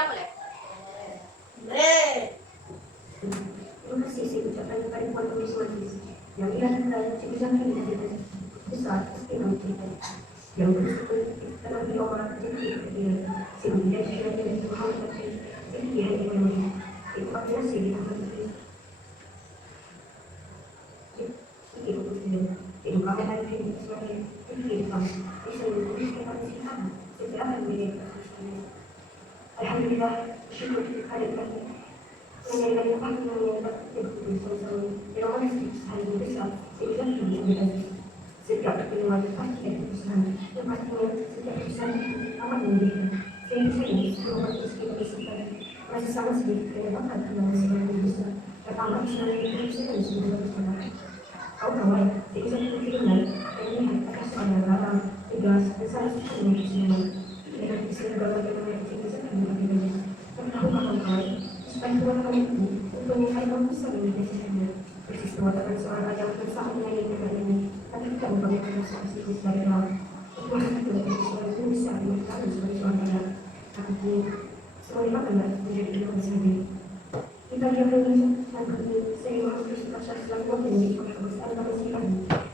Diulang boleh? Terima kasih saya ucapkan kepada Puan Komisaris yang ialah kebijakan yang kita besar pasti kita yang bersyukur dalam doa jadi sehingga kita tidak Tuhan jadi dia yang itu apresiasi di Tuhan itu kami hari ini sebagai kehidupan bisa diberikan kita setiap hari alhamdulillah syukur kepada kami mengenai apa yang bersama-sama yang masih hari besar sehingga kita setiap pertemuan pasti ada pesan yang pastinya setiap pesan amat memberikan sehingga saya semoga kita bisa masih sama sedikit dengan bakat kenal sebagai besar pertama misalnya kita bisa disebut bersama kau tahu sehingga kita tinggal dan melihat atas soal dalam tegas dan salah satu yang bersama dengan segala bagaimana kita bisa mengambilnya tahu kawan-kawan supaya Tuhan kami itu mempunyai hal besar yang dikasihnya persis mengatakan seorang yang bersama menyanyi dengan ini tapi kita membangun spesifik dari dalam Tuhan itu adalah seorang itu bisa dimakan sebagai seorang anak tapi seorang bagaimana menjadi ilmu sendiri kita yang ini saya mengambil sebuah selalu menjadi kebesar kami sekali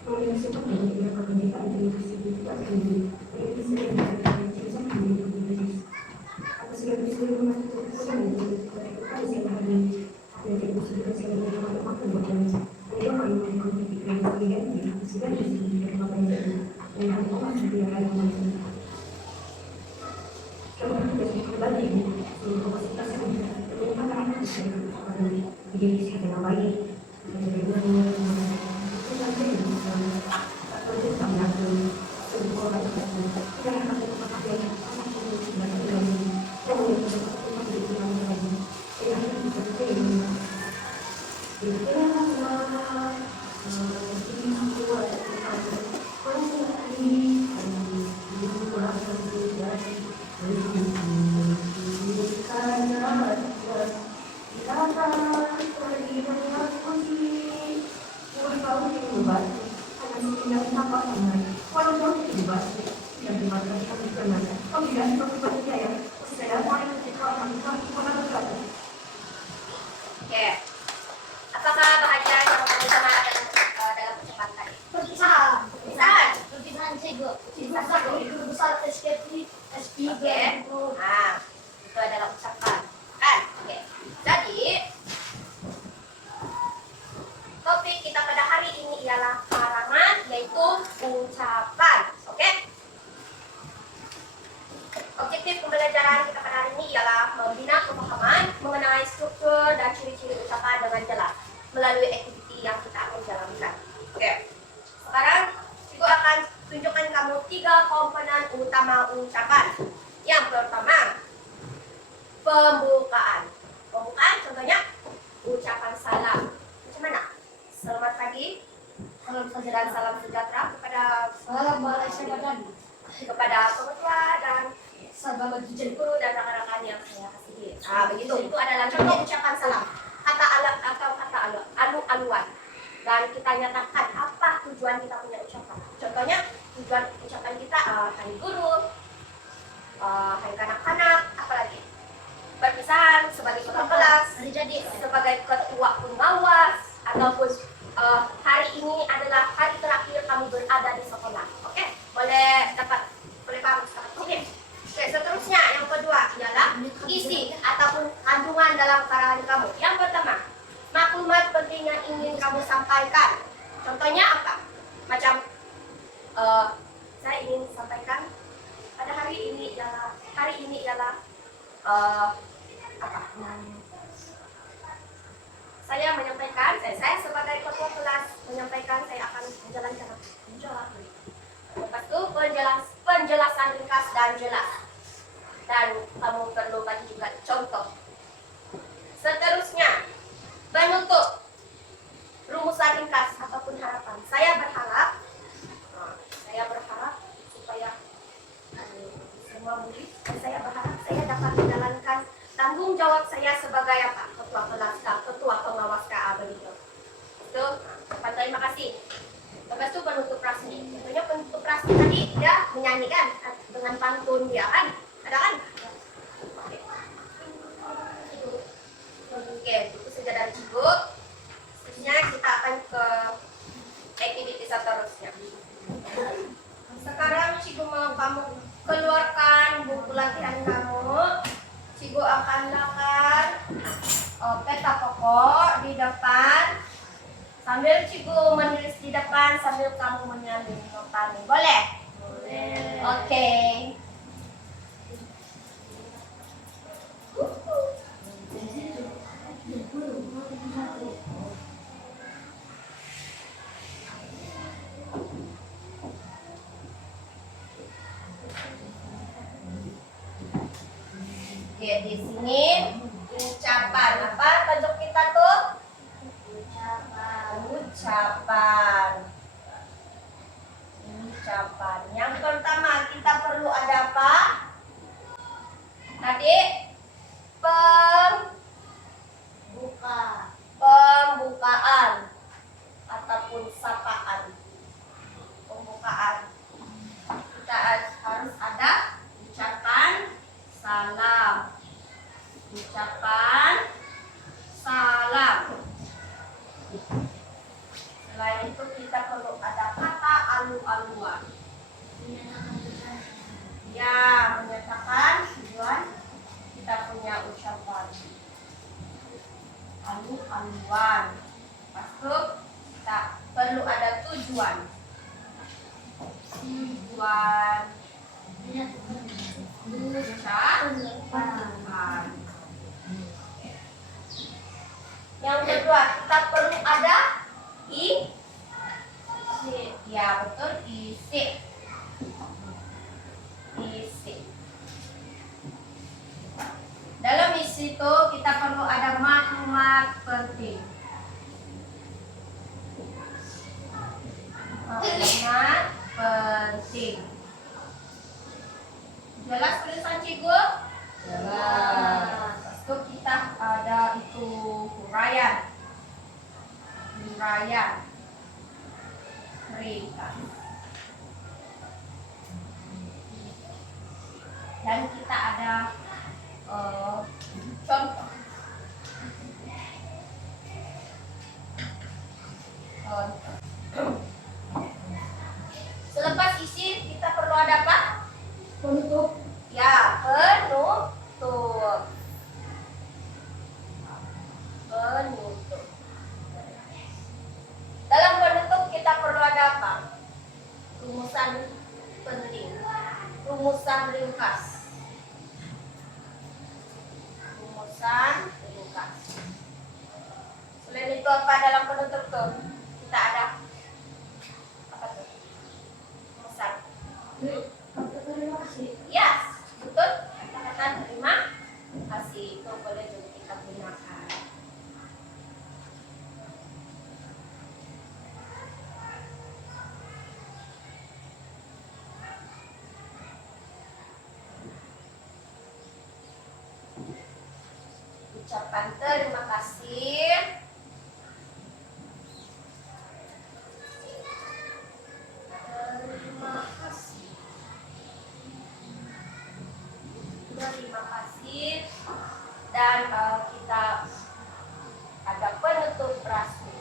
mengenai sebuah yang tidak kebenaran dari tersebut itu akan menjadi menjadi sering menjadi cerita menjadi atas segala peristiwa memasuki kemudian menjadi saya hari menjadi musibah segala macam makan bukan dia mau mengikuti kemudian sudah disebut apa yang jadi dengan Allah sendiri hari ini coba kita kembali untuk kapasitas yang merupakan anak jadi kesehatan yang baik Objektif pembelajaran kita pada hari ini ialah membina pemahaman mengenai struktur dan ciri-ciri ucapan dengan jelas melalui aktiviti yang kita akan jalankan. Oke. Sekarang Cikgu akan tunjukkan kamu 3 komponen utama ucapan. Yang pertama, pembukaan. Pembukaan contohnya ucapan salam. Macam mana? Selamat pagi. Salam sejahtera dan salam sejahtera kepada kepada pengetua dan sahabat guru dan rekan-rekan yang saya kasihi. Begitu. Itu adalah contoh ucapan salam. Kata alat atau kata alu-aluan. Dan kita nyatakan apa tujuan kita punya ucapan. Contohnya tujuan ucapan kita hari guru, hari kanak-kanak, apalagi perpisahan sebagai ketua kelas, sebagai ketua pengawas, ataupun hari ini adalah hari terakhir kamu berada di sekolah. Oke, boleh paham sekarang. Oke, seterusnya yang kedua ialah isi ataupun kandungan dalam karangan kamu. Yang pertama, maklumat penting yang ingin kamu sampaikan. Contohnya apa? Macam saya ingin sampaikan pada hari ini ialah apa? Saya menyampaikan, saya sebagai ketua kelas menyampaikan saya akan menjalankan apa? Lepas itu penjelasan ringkas dan jelas. Dan kamu perlu bagi juga contoh. Seterusnya, penutup rumusan ringkas ataupun harapan. Saya berharap supaya semua murid, saya berharap saya dapat menjalankan tanggung jawab saya sebagai apa? Ketua kelas, ketua pengawas KA begitu. Itu, terima kasih. Lepas itu penutup prasni. Tentunya penutup prasni tadi dia menyanyikan dengan pantun dia kan? Ada kan? Oke. Oke, itu saja dari Cibu. Seterusnya kita akan ke activity seterusnya. Sekarang Cibu mau kamu keluarkan buku latihan kamu. Cibu akan lakukan peta pokok di depan. Sambil Cibu menulis di depan, sambil kamu mengambil notanya. Boleh? Boleh. Oke. Oke, di sini ucapan apa tajuk kita tuh? Ucapan. Yang pertama kita perlu ada apa? Tadi pembukaan ataupun sapaan. Pembukaan. Kita harus ada ucapan salam. Ucapan salam. Selain itu kita perlu ada kata alu-aluan. Ya, menyatakan tujuan kita punya ucapan. Alu-aluan. Masuk, kita perlu ada tujuan. Tujuan. Ucapan. Yang kedua, kita perlu ada isi. Ya, betul, isi. Dalam isi itu kita perlu ada maklumat penting. Maklumat penting. Jelas tulisan Cigu? Jelas. Itu kita ada itu huraian. Ringkas. Dan kita ada contoh. Selepas isi kita perlu ada apa? Penutup. Ya, penutup. Dalam penutup kita perlu ada apa? Rumusan penting. Rumusan ringkas. Selain itu apa dalam penutup tuh? Kita ada apa tuh? Rumusan. Terima kasih. Yes, betul. Kata-kata terima kasih itu boleh juga kita gunakan. Ucapan terima kasih. Terima kasih. Dan kita ada penutup rasmi.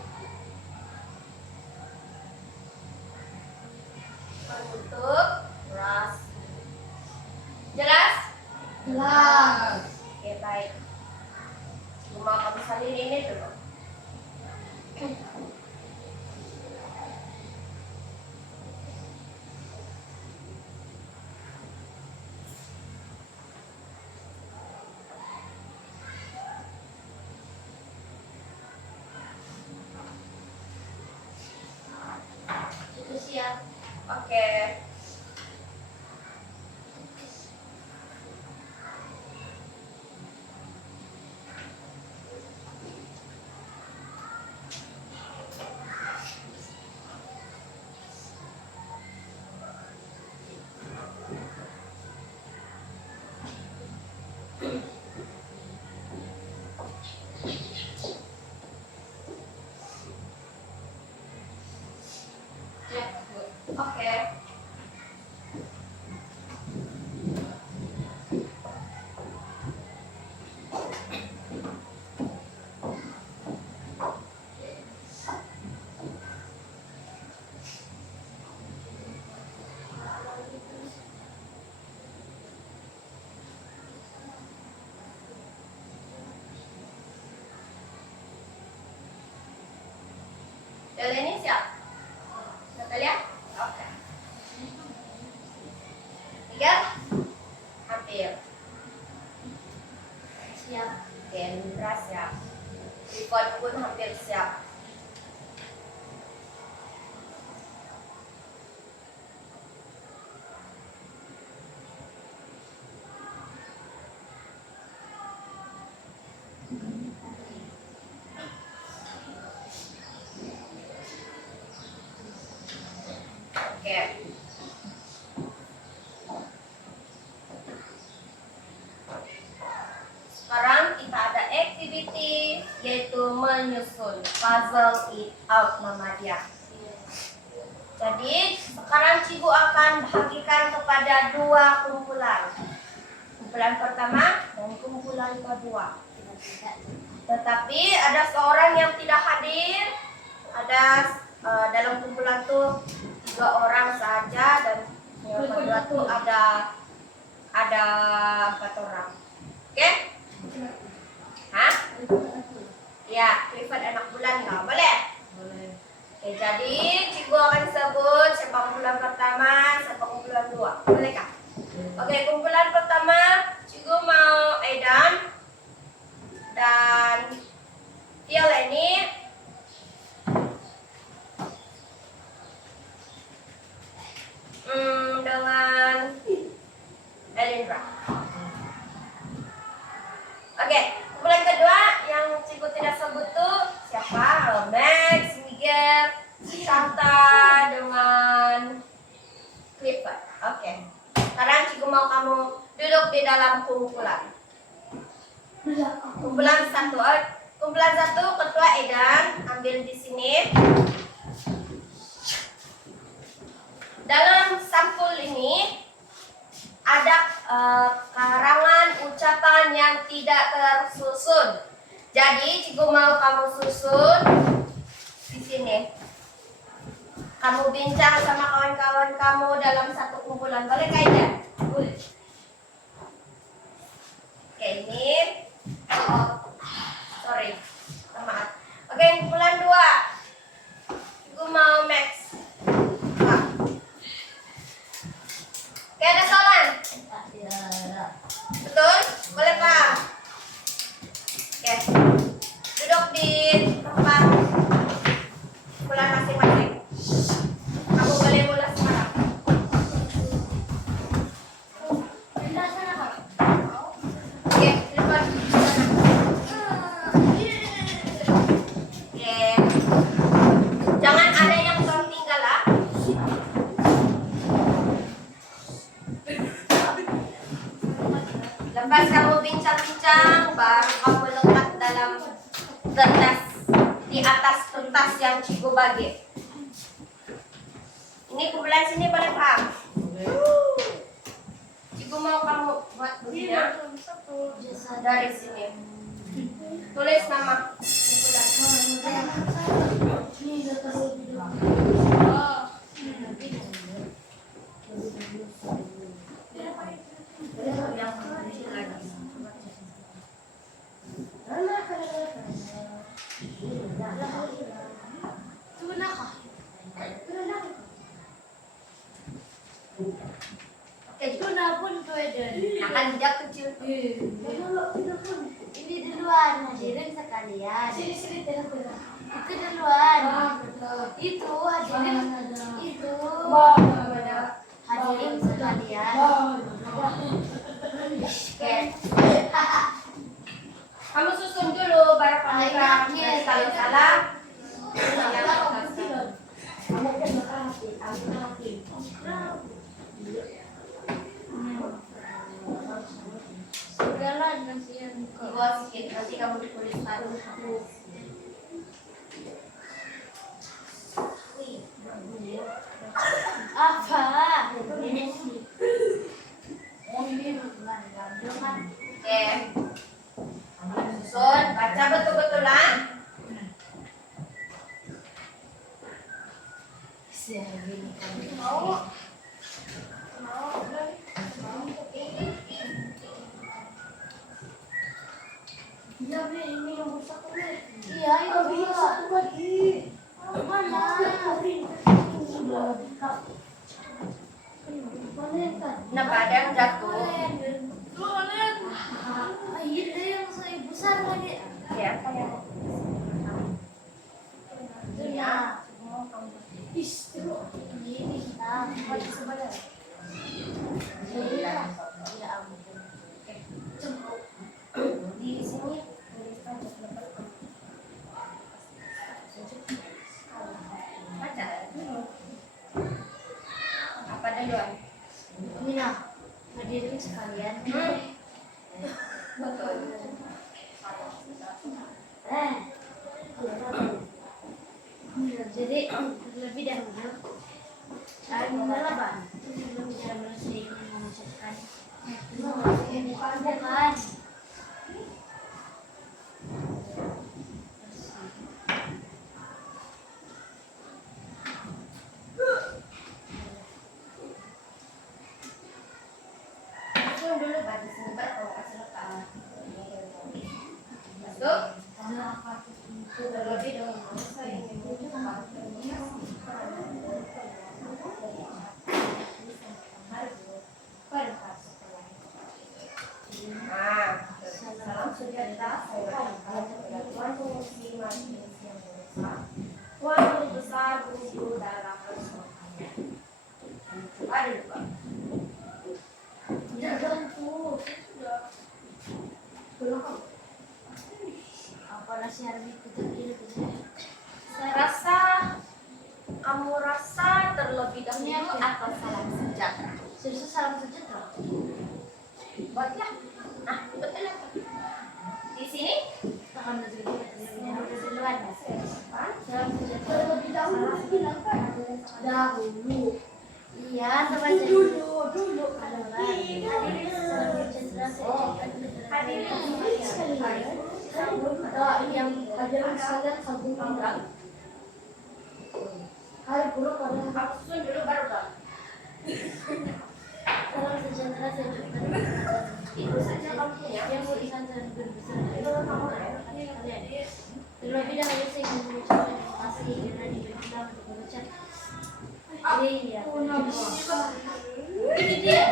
Penutup rasmi. Jelas? Jelas. Oke, baik. Cuma kamu salin ini dulu. Itu siap. Oke. Oke. Dari ini siap? Natalia? Oke. Miguel? Hampir. Siap. Oke, Indra siap. Rifat pun hampir siap. Oke. Sekarang kita ada activity yaitu menyusun puzzle it out nama dia. Jadi sekarang Cigu akan bagikan kepada dua kumpulan. Kumpulan pertama dan kumpulan kedua. Tetapi ada seorang yang tidak hadir. Ada dalam kumpulan tuh 3 orang saja dan yang kedua tuh ada 4 orang. Oke? Hah? Ya, Clifford anak bulan nggak boleh? Boleh. Oke, jadi Cigu akan sebut siapa kumpulan pertama, siapa kumpulan 2. Boleh kah? Oke, kumpulan pertama Cigu mau Aidan dan Tialeni dengan Elindra. Oke, kumpulan kedua yang Cigu tidak sebut tuh siapa? Max, Miguel, Santa dengan Clifford. Oke. Sekarang Cigu mau kamu duduk di dalam kumpulan. Kumpulan 1. Kumpulan 1 ketua Edan ambil di sini. Dalam sampul ini ada karangan ucapan yang tidak tersusun. Jadi Cigu mau kamu susun di sini. Kamu bincang sama kawan-kawan kamu dalam satu kumpulan. Boleh kayaknya? Boleh. Oke, ini. Sorry. Maaf. Oke, kumpulan 2. Cigu mau Max. Oke, ada soalan? Betul? Boleh Pak? Oke. Duduk di tempat kumpulan masing-masing. Kamu boleh mulai sekarang. Oke, depan. Oke. Jangan ada yang tertinggal lah. Lepas kamu bincang-bincang, baru kamu letak dalam kertas di atas kertas yang Cigu bagi. Ini kumpulan sini boleh paham? Cigu mau kamu buat begini dari sini. Tulis nama kumpulan. Akan tidak kecil. Ini duluan, hadirin sekalian. Itu duluan. Itu hadirin. Itu hadirin sekalian. Oke. Kamu susun dulu baru kamu kalau salah. Buat sedikit, nanti kamu tulis baru. Apa? Oke. Susun, baca betul-betul lah. Mau Kenapa ada yang jatuh? Iya yang saya besar lagi. Ya, kayak Ya. istri. Ini kita sebenarnya. Ya ampun. Di sini baca dulu. Apa duluan? Mina, hadirin sekalian. Betul. Jadi terlebih dahulu saya mengelabah sebelum saya ingin mengucapkan bukan. Langsung dulu bagi sebentar kalau kasih lepas. Masuk. Terlebih dahulu saya ingin mengucapkan salam sejahtera saya kepada Tuhan Pengusi Majelis yang Besar, Tuhan Guru Besar, Guru dalam Persoalannya. Ada lupa. Tidak tentu. Apa nasihat itu terkini? Saya rasa kamu rasa terlebih dahulu atau salam sejahtera? Serius salam sejahtera. Buatlah. Nah, betul apa? Di sini Tangan dulu duluan. salam sejahtera terlebih dahulu bilang kan? Dahulu. Iya, teman dulu. Hadirin salam sejahtera. Hadirin sekalian, yang hadirin sekalian sambung panggang. Hari buruk pada aku susun dulu baru kan? Salam sejahtera sejahtera. Itu saja kamu punya. Yang muliakan dan berbesar kalian. Terlebih dahulu saya ingin mengucapkan terima kasih karena diberi kita untuk berucap. Iya. Ini dia.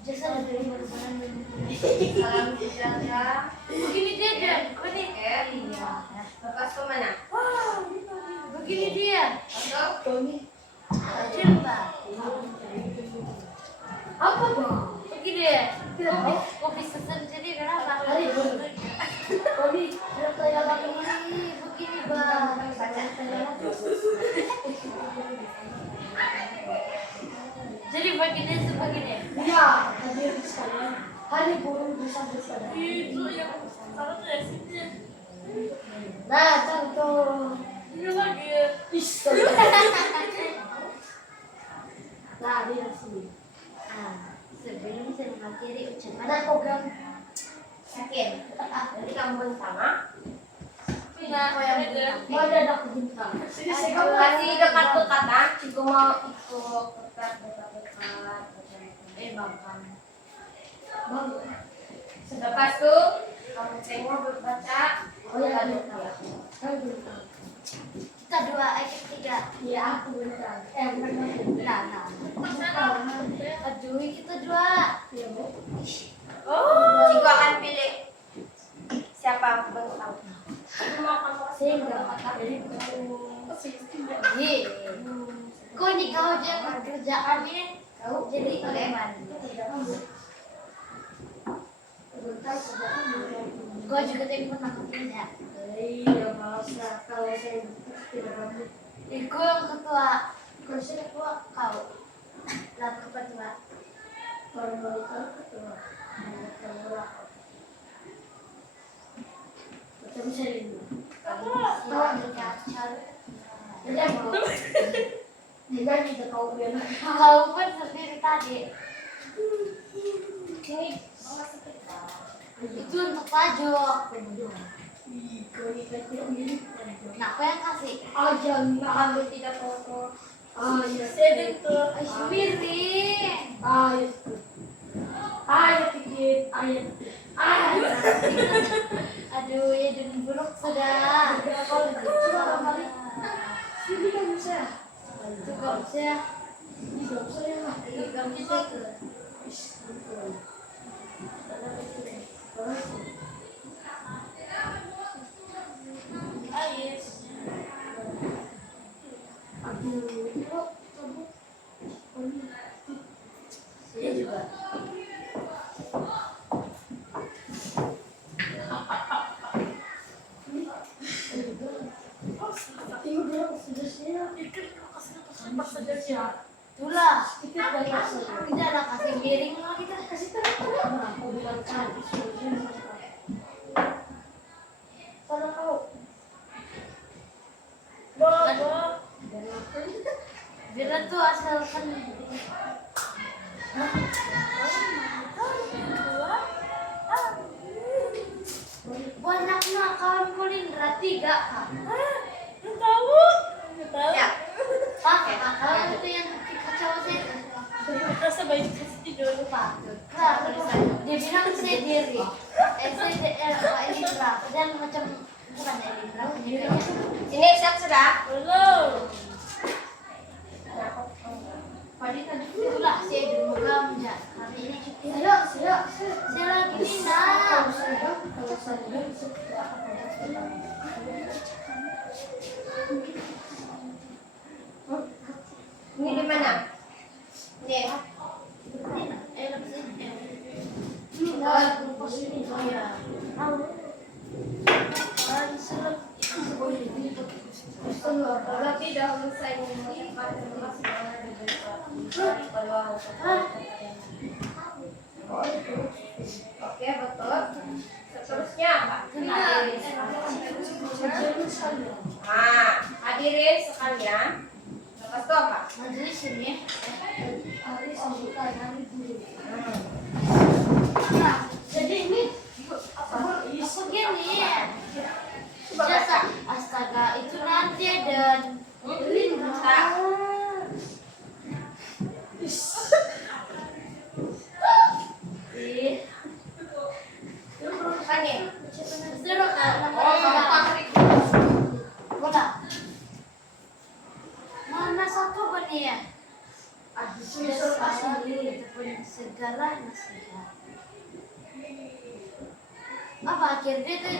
Jasa dari merupakan Salam sejahtera. begini dia dan ini. Iya. Lepas ke mana? Begini dia. Masuk. Coba. Apa bang? Begini ya. Kopi susun jadi kenapa? Kopi. Saya pakai Begini bang. baca. Jadi begini sebegini. Iya, hadirin sekalian. Hari burung bisa bersama. Itu yang salah dari sini. Nah, contoh. Ini lagi. Nah, di sini. Sebelum saya mengakhiri ucapan Ada program sakit. Nanti kamu sama. Mau ada anak bintang. Kamu kasih dekat-dekat ah. Jika mau ikut dekat-dekat. bangkang. Bang. Lepas tuh kamu tengok berbaca. Oh ya, Kita dua ayat tiga. Iya, aku beneran. Nah. Aduh, kita dua. Iya, Bu. Oh. Jika akan pilih siapa bintang. Mau kamu kasih dekat-dekat. Ye. Kau nih kau jangan kerjaannya. Kau jadi preman. Kau juga tidak pernah kerja. Iya, malas lah kalau saya tidak mampu. Kau yang ketua. Kau sudah ketua kau. Lah ketua. Kalau mau ketua, ketua. Macam saya ini. Kau dikacau. Jadi mau. Jangan kita kau biar. Kau pun sendiri tadi. Ini Itu untuk pajak. kau ini kecil ini. Nah, aku yang kasih. Jangan ambil tidak foto. Iya. Sebentar. Miring. Ayat dikit, ayat. Aduh, ya dan buruk sudah. Sini kan bisa. Cukup sih. Ganti cycle. Ayos. Saya juga. Itulah. Tidak ada kasih miring lah kita kasih Sana kau. Bila tuh asalkan banyaknya kawan Kolindra 3 kak. Tahu. Ya. Pakai kakak itu yang kacau saya. Rasa baik kasih tidur. Nah, dia bilang saya diri. Elindra dan macam bukan Elindra penyakitnya. Sini siap sudah. Belum. Padi tadi itulah saya di program ya. Hari ini saya lagi minat. Ini di mana? Ini. Lebih dahulu saya mengucapkan terima kasih peluang Oke, betul. Seterusnya apa? Hadirin sekalian. Lepas itu apa? Majelis ini. Jadi ini Aku gini. Coba Jasa baca. astaga itu nanti dan ih Kan ya? seru kan Oh, gampang. Bola. Mana satu bani ya? Segala nasihat. Apa akhirnya itu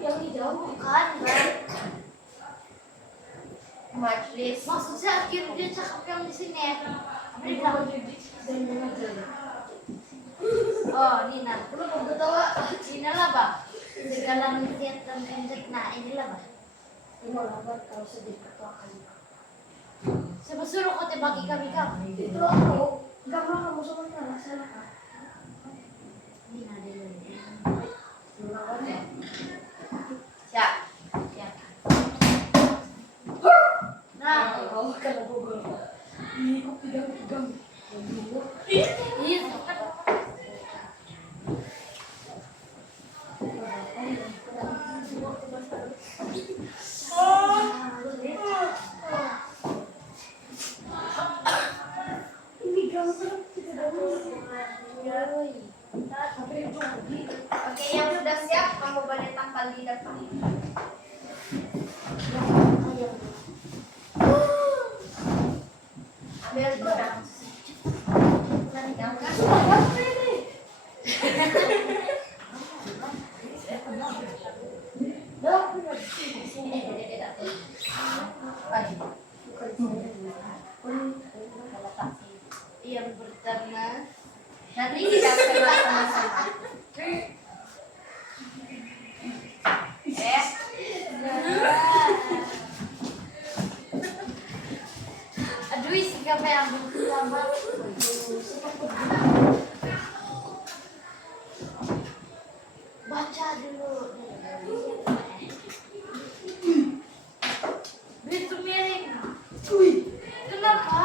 yang dijauh bukan kan? Majelis. Maksudnya akhirnya dia cakap yang di sini ya. Dia bilang, oh Nina, belum betul inilah bah segala nasihat dan penjat. Nah inilah bah. Kalau sedih ketua kali. Siapa suruh kau bagi kami kami? Itu aku. Enggak mau kamu semuanya salah. Nina dulu. Siap. Ya. Nah, oh kalau Google. Ini kok pegang-pegang. iya kan. Oke, yang sudah siap kamu boleh tampal di depan. Ambil guna. Yang kan? Yang pertama, Nanti kita sama-sama. aduh siapa yang pertama? Baca dulu. Itu miring. Kenapa?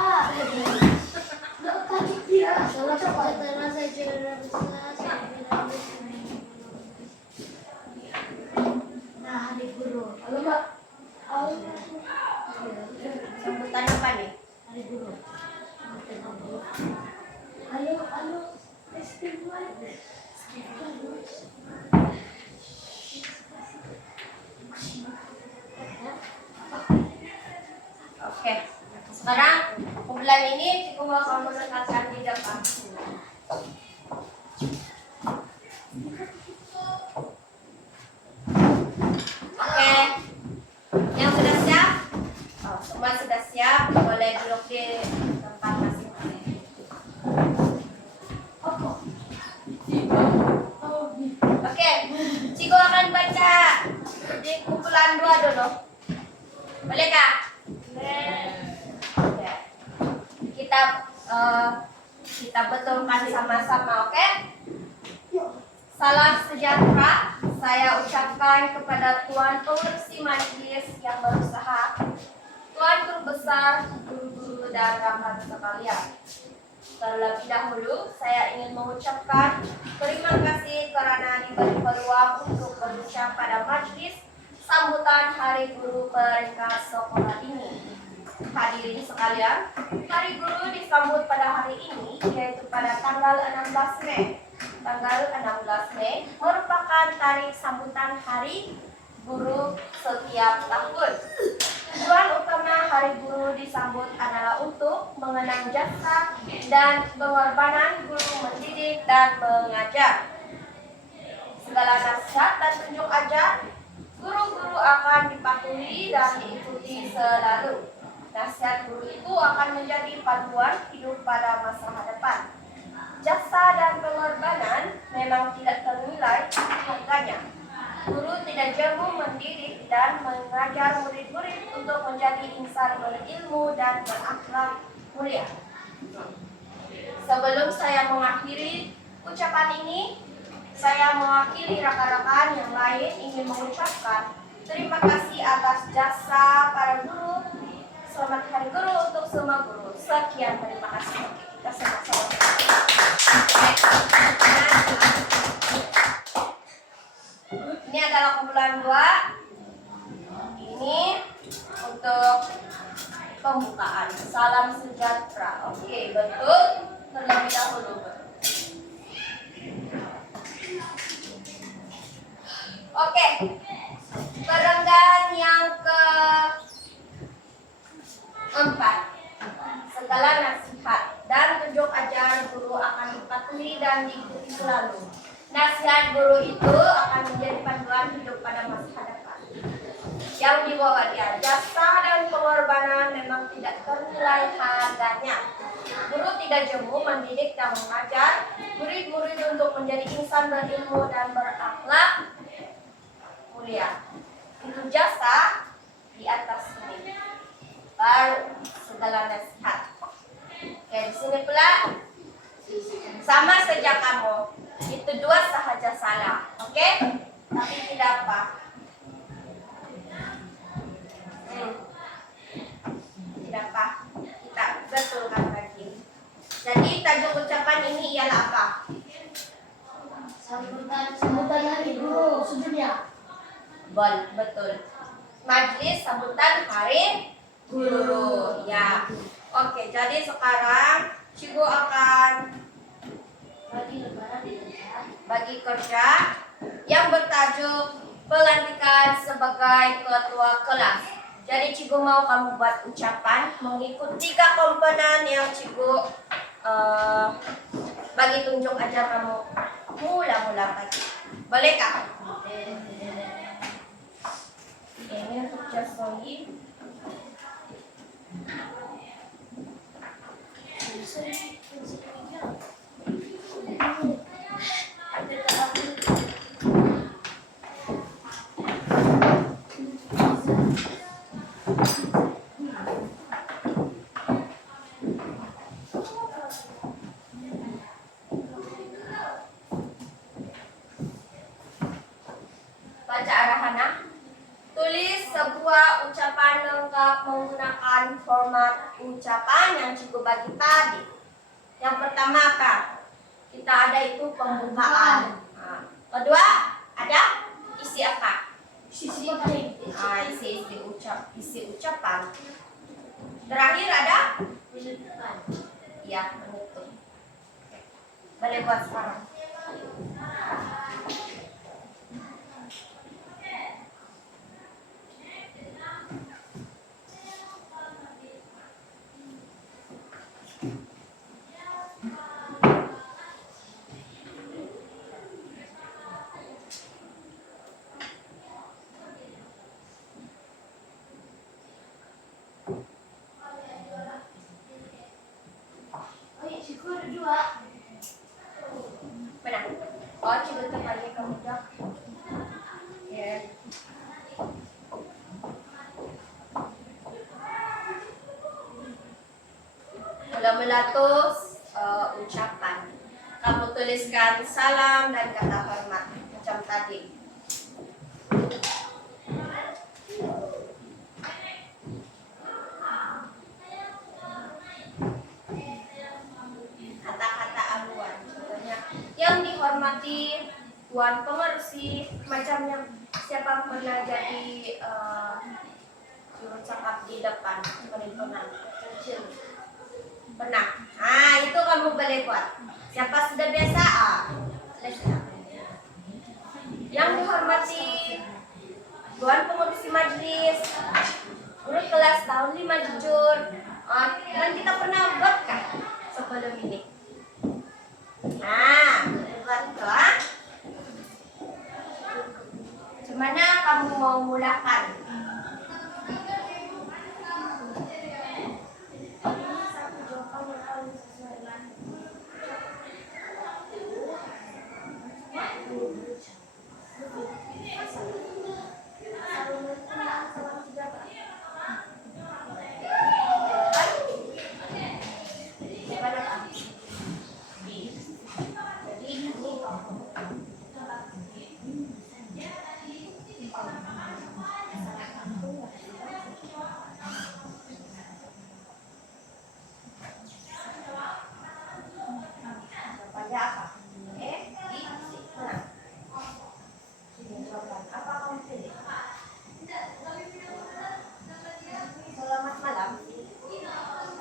Salah perkataan saya cedera besar. Nah, hari guru. Halo Mbak. Sambutan apa nih? Hari guru. Halo. Oke. Sekarang aku belajar Yang ini Ciku mau kamu letakkan di depan. Oke, yang sudah siap? Oh, semua sudah siap, boleh duduk di tempat masing-masing. Oke, Ciku akan baca di kumpulan 2 dulu. Boleh kak? Oke. Kita betulkan sama-sama, oke? Salam sejahtera saya ucapkan kepada Tuan Pengurusi Majelis yang berusaha, Tuan Guru Besar, guru-guru dan rakan sekalian. Terlebih dahulu saya ingin mengucapkan terima kasih karena diberi peluang untuk berucap pada majelis sambutan Hari Guru peringkat sekolah ini. Hadirin sekalian, Hari Guru disambut pada hari ini yaitu pada tanggal 16 Mei. Tanggal 16 Mei merupakan tarikh sambutan Hari Guru setiap tahun. Tujuan utama Hari Guru disambut adalah untuk mengenang jasa dan pengorbanan guru mendidik dan mengajar. Segala nasihat dan tunjuk ajar guru-guru akan dipatuhi dan diikuti selalu. Nasihat guru itu akan menjadi panduan hidup pada masa hadapan. Jasa dan pengorbanan memang tidak ternilai harganya. Guru tidak jemu mendidik dan mengajar murid-murid untuk menjadi insan berilmu dan berakhlak mulia. Sebelum saya mengakhiri ucapan ini, saya mewakili rekan-rekan yang lain ingin mengucapkan terima kasih atas jasa para guru. Selamat Hari Guru untuk semua guru. Sekian, terima kasih. Kita sama-sama. Ini adalah kumpulan 2. Ini untuk pembukaan. Salam sejahtera. Oke, betul. Terlebih dahulu. Oke. Perenggan yang ke-4. Segala nasihat dan tunjuk ajar guru akan dipatuhi dan diikuti selalu. Nasihat guru itu akan menjadi panduan hidup pada masa hadapan. Yang dibawa dia, jasa dan pengorbanan memang tidak ternilai harganya. Guru tidak jemu mendidik dan mengajar murid-murid untuk menjadi insan berilmu dan berakhlak mulia. Itu jasa di atas ini. Baru segala nasihat. Oke, di sini pula sama saja kamu. Itu 2 sahaja salah, oke? Tapi tidak apa. Tidak apa. Kita betulkan lagi. Jadi tajuk ucapan ini ialah apa? Sambutan Hari Guru sedunia. Betul. Majelis sambutan Hari Guru. Ya. Oke, jadi sekarang Cigu akan bagi kerja yang bertajuk pelantikan sebagai ketua kelas. Jadi Cigu mau kamu buat ucapan mengikut 3 komponen yang Cigu bagi tunjuk ajar kamu mula-mula tadi. Bolehkah? Ini untuk Jasoi. Baca arahannya. Tulis sebuah ucapan lengkap menggunakan format ucapan yang Cigu bagi tadi. Yang pertama apa? Kita ada itu pembukaan. Kedua, ada isi apa? Isi ucapan. Terakhir ada? Ya, menutup. Boleh buat sekarang. Ciku ada dua. Mana? Oh, Cigo tempatnya kamu dak. Ya. Mula-mula tuh ucapan. Kamu tuliskan salam dan kata hormat macam tadi. Kata-kata aluan. Contohnya, yang dihormati Tuan Pengerusi, macamnya siapa pernah jadi juru cakap di depan pemerintahan. Pernah. Nah, itu kamu boleh buat. Siapa sudah biasa? Yang dihormati Tuan Pengurusi Majelis, guru kelas tahun 5 jujur. Dan kita pernah buat kan sebelum ini. Nah, buat itu Gimana kamu mau mulakan? Selamat malam.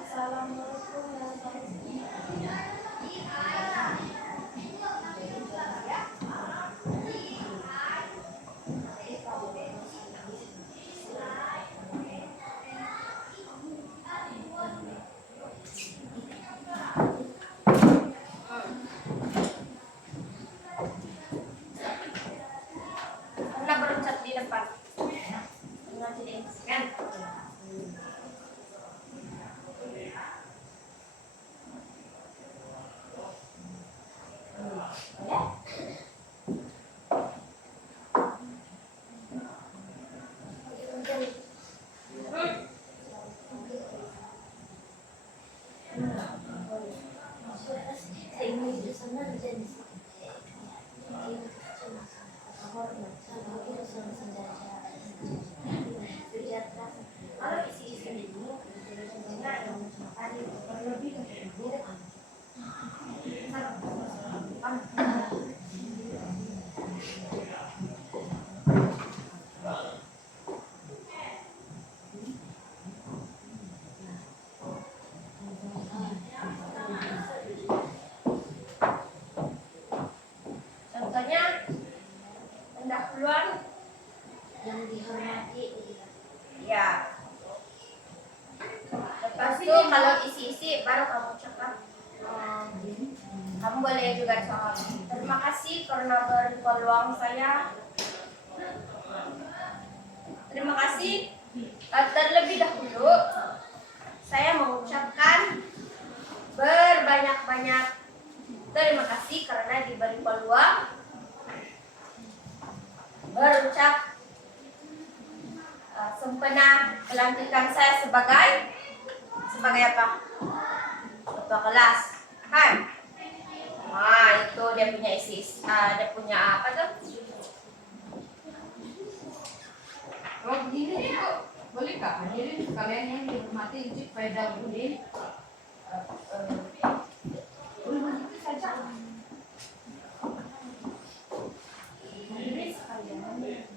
Assalamualaikum warahmatullahi Pernah berucap di depan. Pernah jadi kan? Contohnya pendahuluan Yang dihormati. ya. Lepas itu kalau isi-isi baru kamu cakap. Kamu boleh juga jawab. Terima kasih karena beri peluang saya. Terima kasih. Terlebih dahulu saya mengucapkan berbanyak-banyak terima kasih karena diberi peluang berucap sempena pelantikan saya sebagai apa? Ketua kelas, kan? Nah, itu dia punya dia punya apa tuh? Kalau begini Ibu, boleh Kak hadirin sekalian yang dihormati Encik Faida Budin. Boleh begitu saja. Hadirin sekalian. Boleh.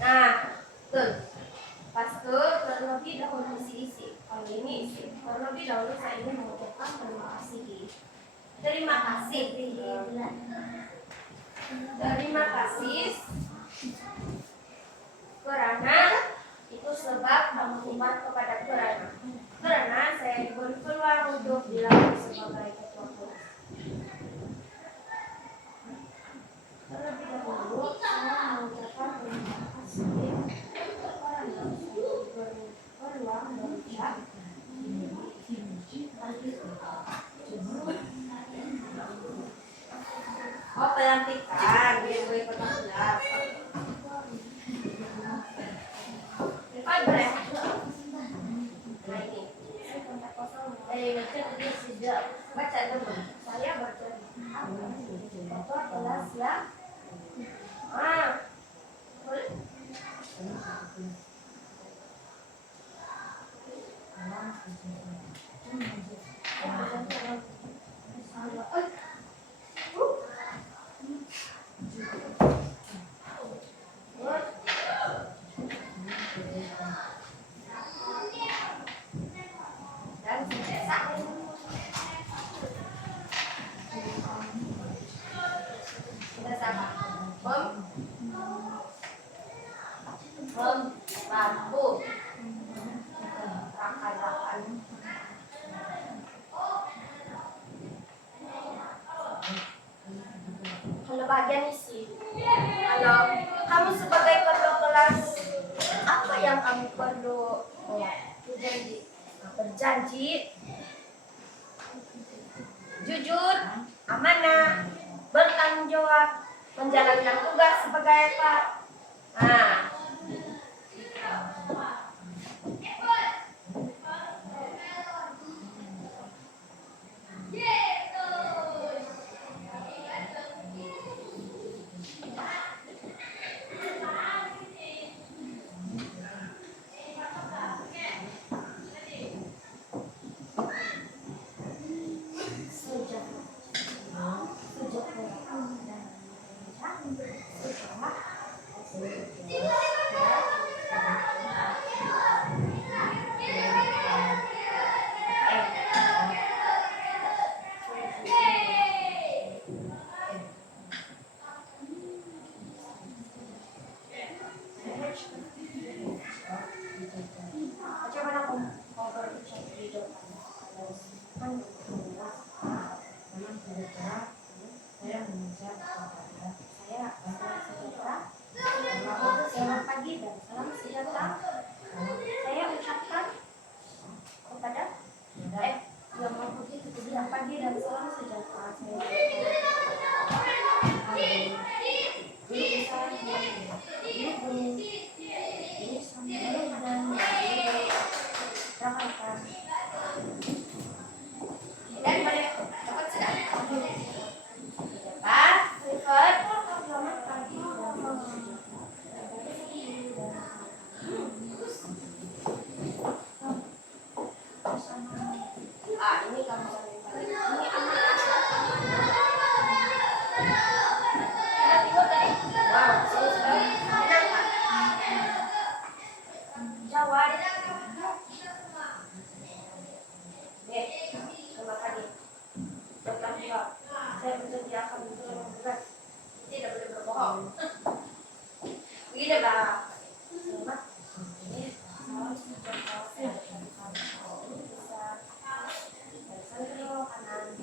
Nah, tuh. Pas tuh terlebih dahulu isi. Kalau ini Terlebih dahulu saya ingin mengucapkan terima kasih. Terima kasih. Terima kasih karena itu sebab kamu hormat kepada Karena. Karena saya diberi peluang untuk dilantik sebagai ketua kelas. Terlebih dahulu saya mengucapkan terima kasih karena saya diberi peluang berucap. Oh, pelantikan biar gue ikut kelas. Oh, boleh. Nah ini. Baca dulu. Saya baca. Ketua kelas ya. Boleh. Dan selesai. Kita sama. Membantu rakan-rakan. Kalau bagian isi, kalau kamu sebagai ketua kelas, apa yang kamu perlu berjanji, jujur, amanah, bertanggung jawab, menjalankan tugas sebagai apa? Nah. Selamat pagi dan salam sejahtera. Saya ucapkan kepada yang mau pergi ke selamat pagi dan salam sejahtera. Dan balik cepat sudah. Cepat, Rifat. Selamat pagi. Ini kamu cari balik. Ini anak. Kita tengok tadi. Wow, saya sudah menang, Pak. Jawab. Selamat pagi. Setelah jawab, saya berjanji akan menjalankan tugas. Tidak boleh berbohong. Begini, Pak. Selamat. Ini salam sejahtera. Bisa. Kanan.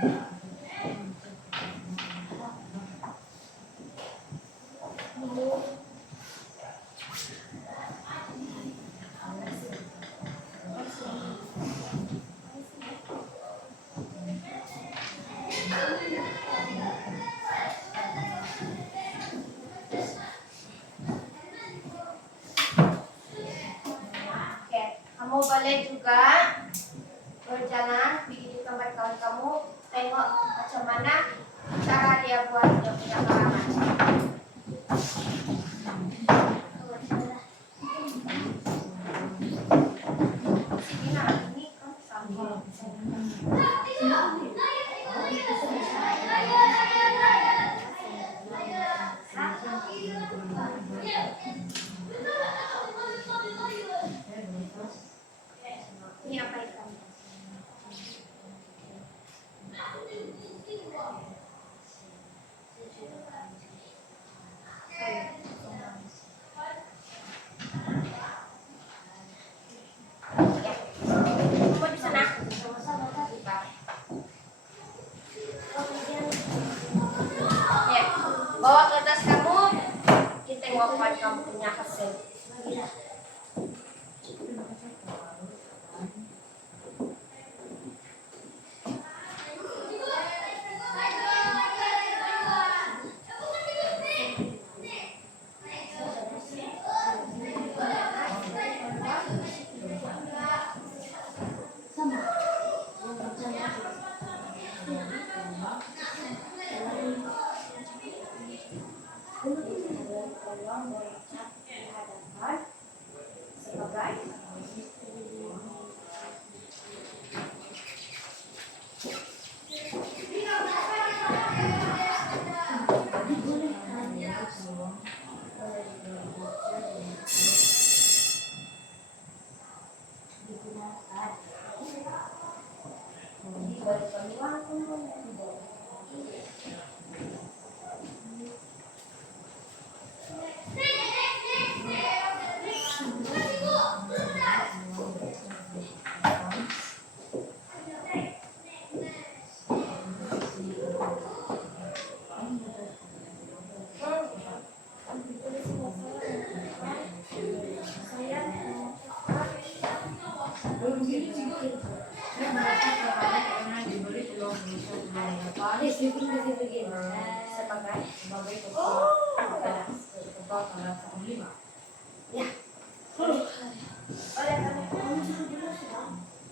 Oke, kamu boleh juga berjalan di tempat kawan kamu, tengok macam mana cara dia buat dia punya karangan. Sini ini kan sama. Ini apa ikan? Kamu di sana. Ya, bawa kertas kamu. Kita tengok apa kamu punya hasil. Sebagai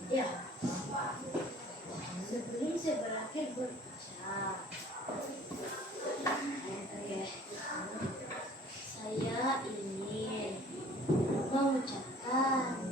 Ya. Sebelum saya berakhir berbicara, saya ingin mengucapkan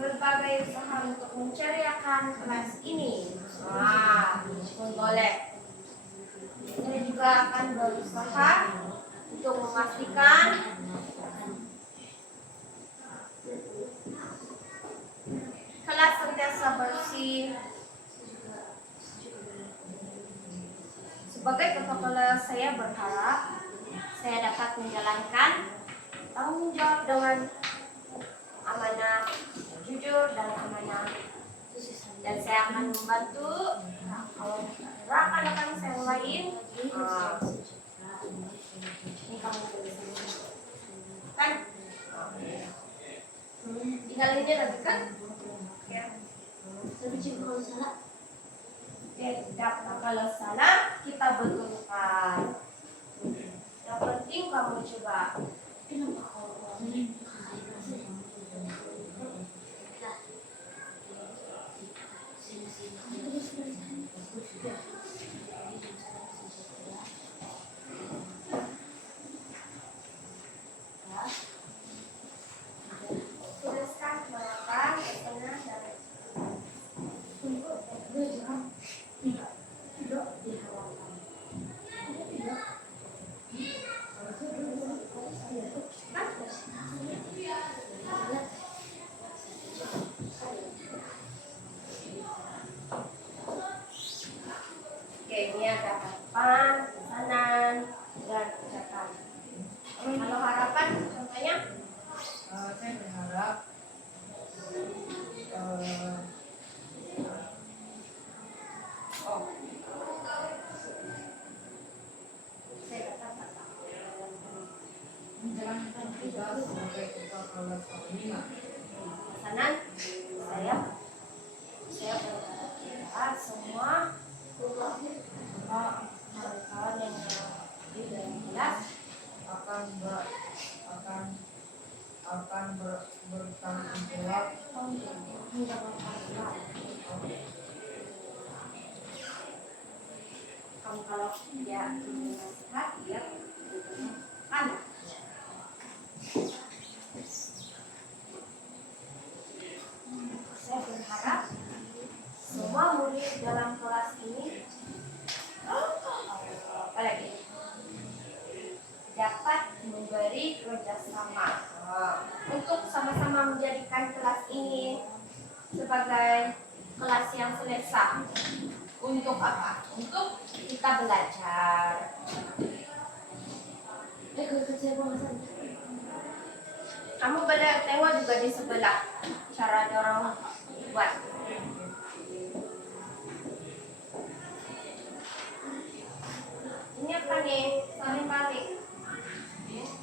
berbagai usaha untuk menceriakan kelas ini. Nah, pun boleh. Saya juga akan berusaha untuk memastikan kelas sentiasa bersih. Sebagai ketua kelas, saya berharap saya dapat menjalankan tanggung jawab dengan amanah, jujur dan amanah. Dan saya akan membantu rekan-rekan saya yang lain. Ini kamu kan? Tinggal ini lagi kan? Ya. Tapi cikgu kalau salah, Tidak, kalau salah kita betulkan. Yang penting kamu coba. kenapa kalau ini Tuliskan belakang, tengah, dan Oke, ini ada harapan, pesanan, dan ucapan. Kalau harapan, contohnya Saya berharap oh, saya katakan menjalankan tugas sebagai ketua kelas kelima. pesanan saya berharap semua kawan-kawan yang di dalam kelas akan bertanggung jawab kamu kalau dia nasihat dia kan saya berharap semua murid dalam kelas ini apa lagi dapat memberi kerjasama untuk sama-sama menjadikan kelas ini sebagai kelas yang selesa. Untuk apa? Untuk kita belajar. kerja pengawasan. Kamu boleh tengok juga di sebelah cara orang buat. Ini apa nih? Salin balik.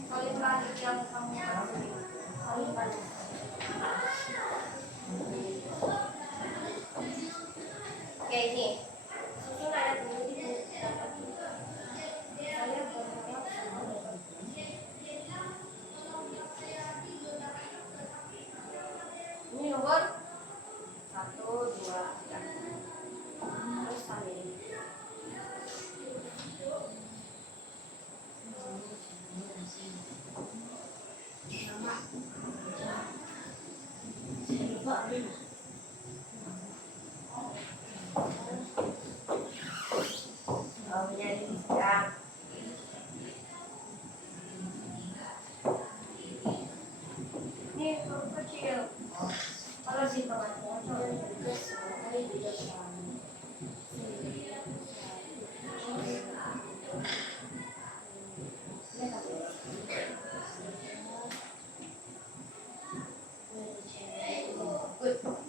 Salin balik yang kamu kasih. Salin balik. Oke, ini. Susun ayat dulu di dapat. Saya berharap ini nomor 1, 2, 3. Terus salin. Saya lupa Arina. Menjadi sedang. Ini huruf kecil. Kalau di tengah-tengah good.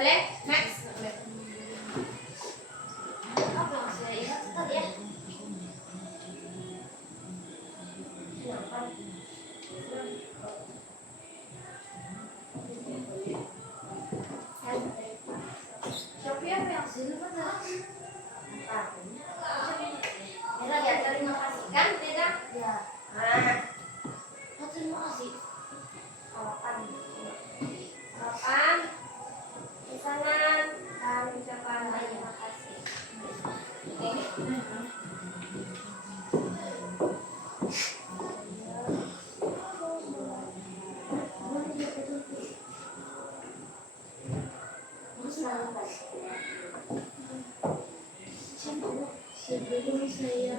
Boleh? Next. Apa yang saya ingat tadi ya? Sophia apa yang Silver tadi. Beda ya, terima kasih kan? Beda. Ya. Nah, Oh, terima kasih. harapan. Harapan. Pesanan dan ucapan terima kasih. Sebelum saya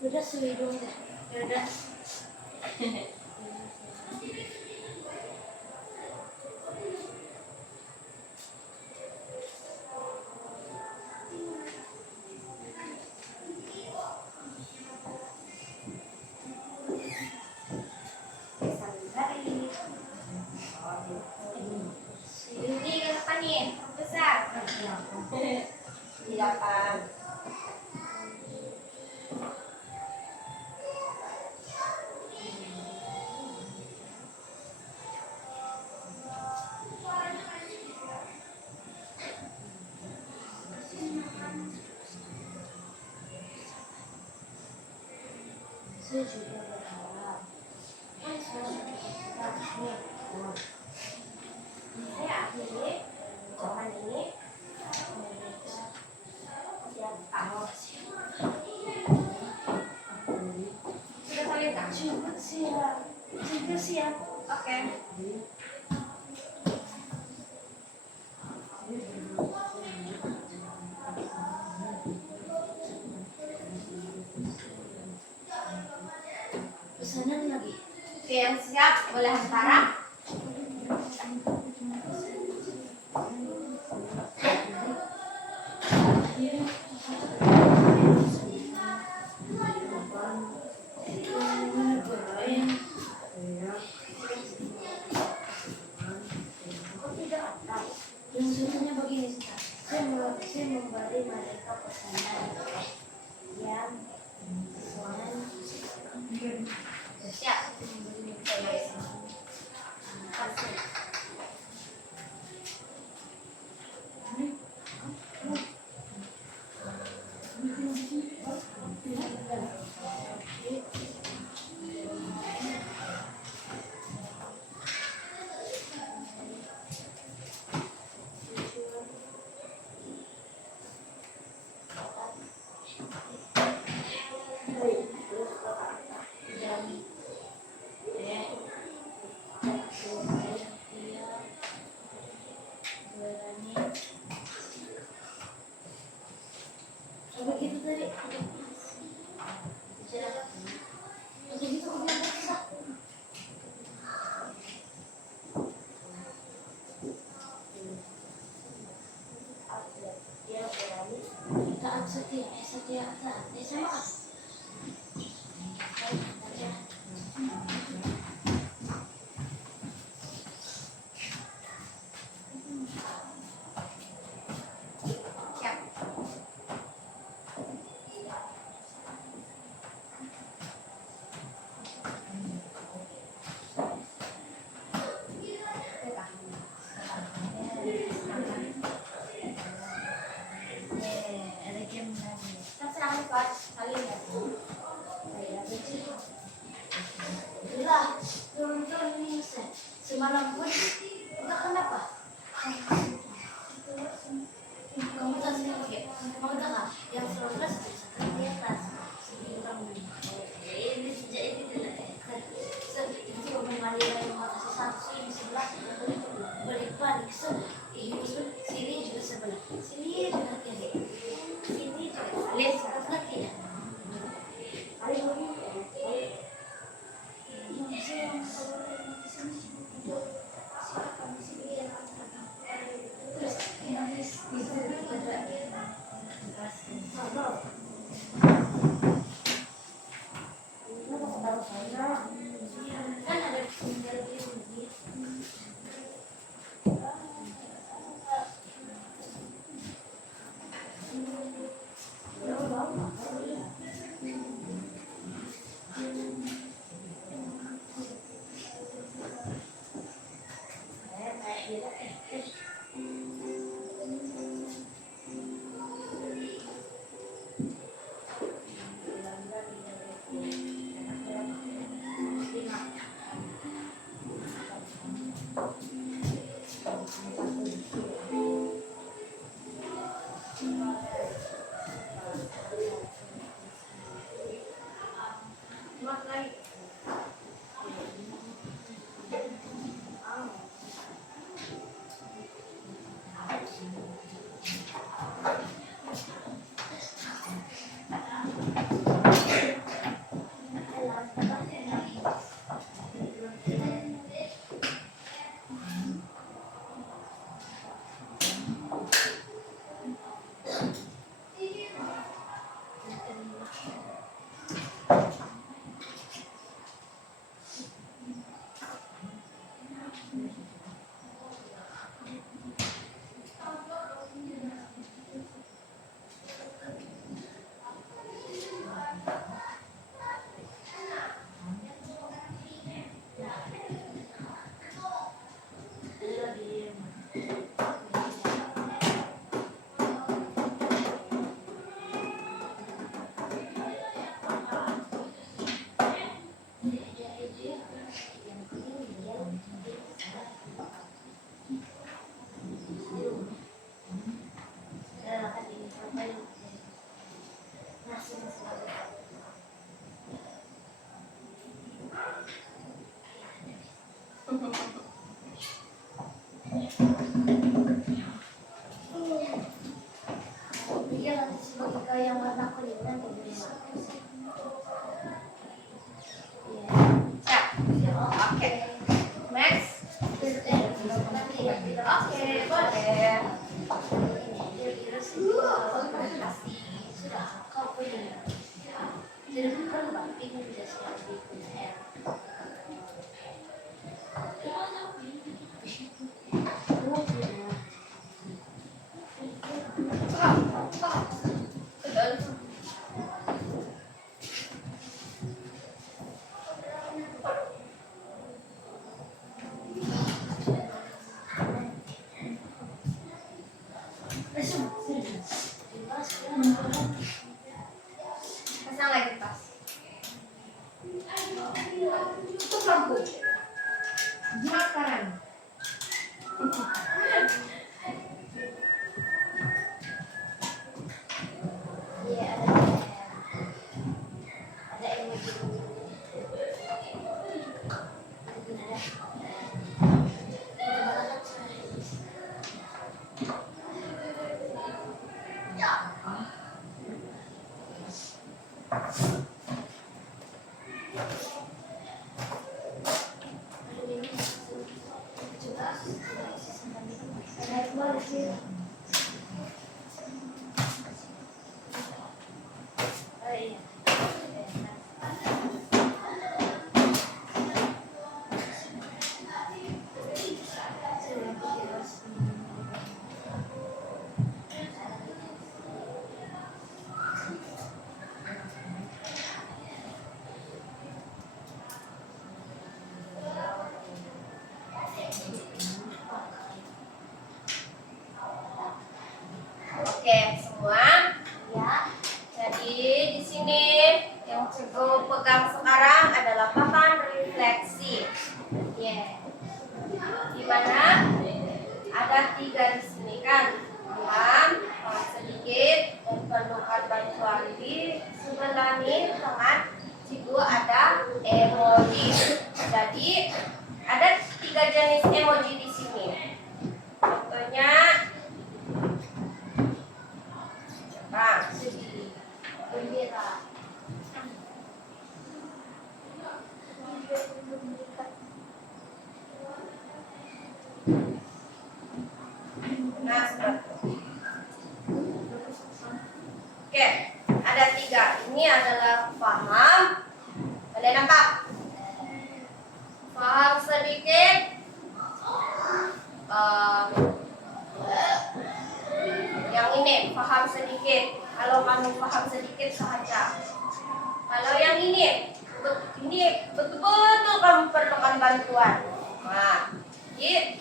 udah sewidung deh. Udah. Ini ke depan nih, besar. Silakan. Saya juga berharap. Saya akhiri ucapan ini. Siapa? Sudah saling tak? Juga siap. Juga siap. Oke. Pesanan lagi. Oke, yang siap boleh antara. Yang sebenarnya begini, Ustaz. Saya memberi mereka pesanan yang Siap. Kasih. Apa gitu tadi? Udah gitu aku bilang Ustaz. Taat setia, setia taat. Saya maaf. Siap. Ada game lagi. Silakan Pak. Saling ya. Itulah turun-turun ini Ustaz. Semalam pun entah kenapa. Kamu tahu sendiri ya? Kamu tahu nggak? Yang 11 di atas. Ini sejak ini tidak. Itu kembali lagi makasih satu ini sebelah balik-balik sini juga sebelah sini juga kiri sini juga lihat sebelah tidak. Yang Bigyan natin si Magika yang warna kuning nanti. Siap. Oke. Next. Oke, boleh. Sudah, kau punya. Jadi bukan batik ini bisa siap di air. Betul. Pasang lagi pas. Tutup lampu. Makan. Iya, ada emoji. Oke, semua. Ya, Jadi di sini yang Cikgu pegang sekarang adalah papan refleksi. Di mana ada 3 di sini kan? Paham, sedikit dan perlukan bantuan di sebelah ini tengah Cikgu ada emoji. Jadi ada 3 jenis emoji di sini. Contohnya sedih, gembira. Nah, seperti itu. Oke, ada 3. Ini adalah paham. Kalian nampak? Paham sedikit. Yang ini paham sedikit. Kalau kamu paham sedikit saja. Kalau yang ini betul-betul kamu perlukan bantuan. Nah, jadi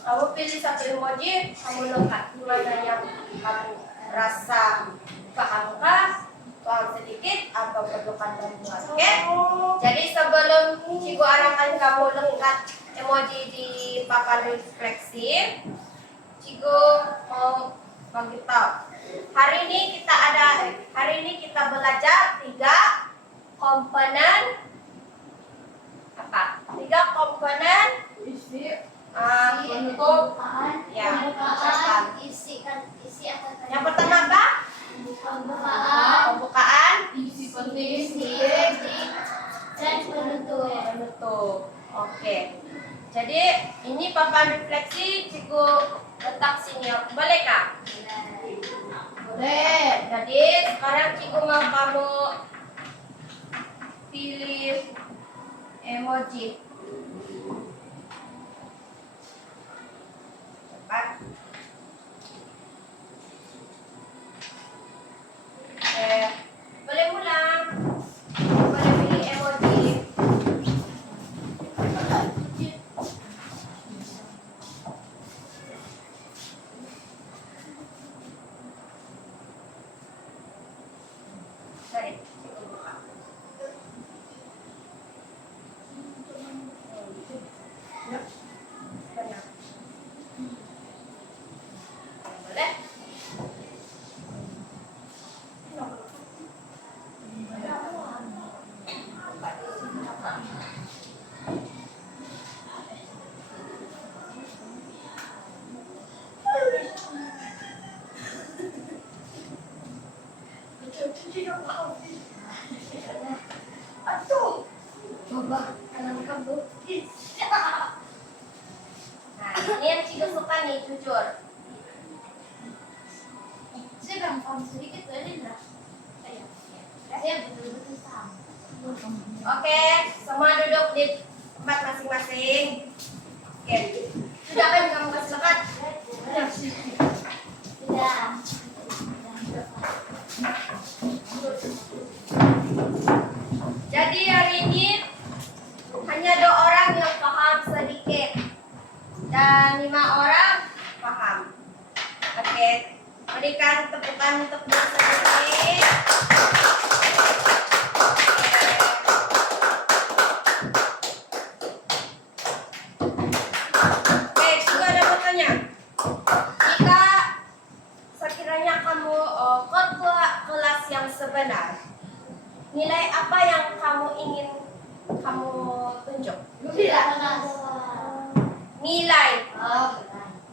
kamu pilih satu emoji, kamu lengkap mana yang kamu rasa pahamkah, paham sedikit atau perlukan bantuan. Oke? Jadi sebelum Cikgu arahkan kamu lengkap emoji di papan refleksi, Cigo mau bagi tahu. Hari ini kita belajar 3 komponen apa? 3 komponen Isi. untuk ya ucapan. isi akan Yang pertama apa? Pembukaan, Isi penting. dan penutup. Oke. Jadi ini papan refleksi Cigo letak sini. Boleh kah? Boleh. Jadi sekarang Cigo mau kamu pilih emoji. Cepat. Oke. Boleh ulang. Boleh pilih emoji. Sorry, Cigo buka. Banyak. Boleh? Aduh. Coba kanan kamu. Nah, ini yang Cigo suka nih, jujur. saya bilang paham sedikit tuh Lindra. Saya betul-betul paham. Oke, semua duduk di tempat masing-masing. Oke, sudah kan kamu kasih lekat? Sudah. Jadi hari ini hanya 2 orang yang paham sedikit dan 5 orang paham. Oke, berikan tepukan untuk diri sendiri. Oke, juga ada pertanyaan. Jika sekiranya kamu ketua kelas yang sebenar, nilai apa yang kamu ingin kamu tunjuk? Nilai.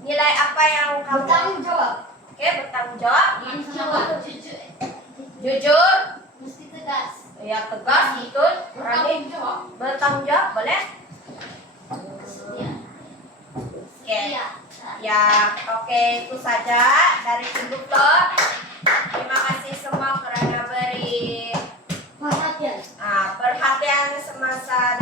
Nilai apa yang kamu Bertanggung jawab. Oke, bertanggung jawab. Jujur. Jujur. Mesti tegas. Ya, tegas, betul. Berani. Bertanggung jawab, boleh? Setia. Oke. Ya, oke, itu saja dari Cigo Vlog. Terima kasih semua karena beri Perhatian. perhatian semasa